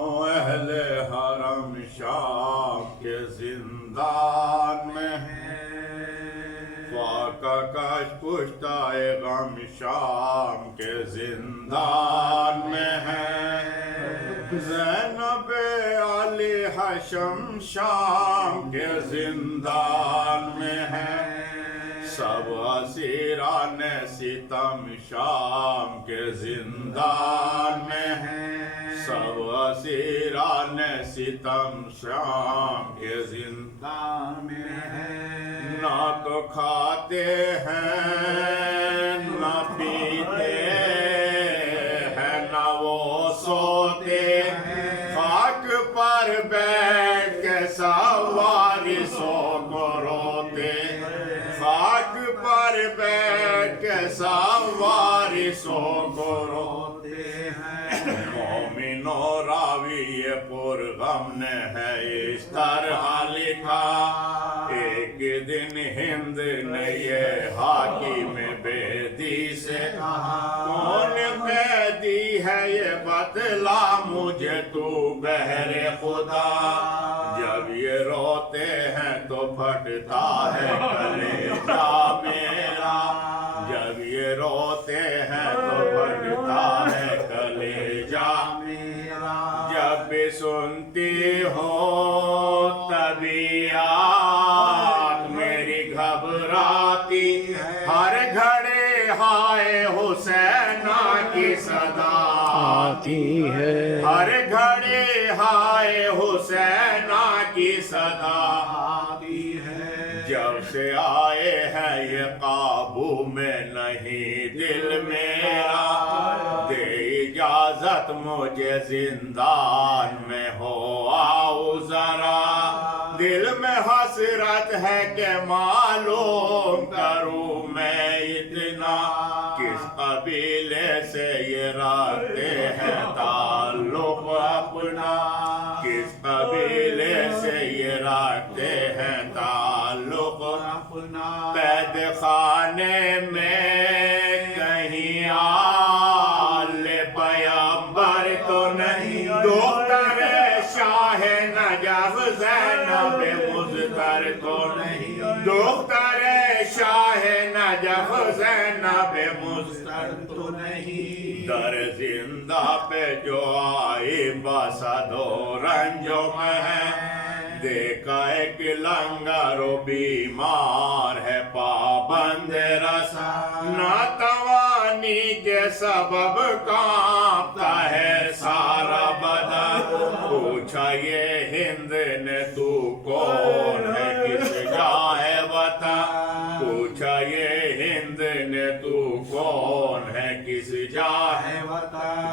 اہل حرم شام کے زندان میں ہے، فاقہ کش پشتائے غم شام کے زندان میں ہے، زینب علی حشم شام کے زندان میں ہے، سب اسیران ستم شام کے زندان میں ہے، سب اسیران ستم شام کے زندان میں ہے، نہ تو کھاتے ہیں نہ پیتے ہیں نہ وہ سوتے، خاک پر بیٹھ کے سوارثوں کو روتے، خاک پر بیٹھ کے سوارثوں کو روتے ہیں، مومنو راوی پرغم نے ہے اس طرح لکھا، ایک دن ہند نے یہ حاکم بیدی سے کہا، کون قیدی ہے یہ بتلا مجھے تو بہر خدا، جب یہ روتے ہیں تو پھٹتا ہے کلیجہ میرا، جب یہ روتے ہیں تو پھٹتا ہے کلیجہ میرا، جب بھی سنتی ہو طبیعت میری گھبراتی، ہر گھڑے ہائے حسینہ کی صدا آتی ہے، ہر گھڑے ہائے حسینہ کی صدا آتی ہے، جب سے آئے ہیں یہ قابو میں نہیں دل میرا، دے اجازت مجھے زندان میں ہو آؤ ذرا، دل میں حسرت ہے کہ معلوم کروں میں اتنا، کس قبیلے سے یہ رکھتے ہیں تعلق اپنا، کس قبیلے سے یہ رکھتے ہیں تعلق اپنا، قید خانے میں کہیں آل پیغمبر تو نہیں، دختر شاہ نجف زینب مضطر تو نہیں، دختر شاہ نجف زینب مضطر تو نہیں، در زندہ پہ جو آئی بسد و رنج و محن، دیکھا ایک لنگر و بیمار ہے پابند رسا، ناتوانی کے سبب کانپتا ہے سارا بدن، پوچھا یہ ہند نے تو کون ہے کس جائے وطن، پوچھا یہ ہند نے تو کون ہے کس جائے وطن،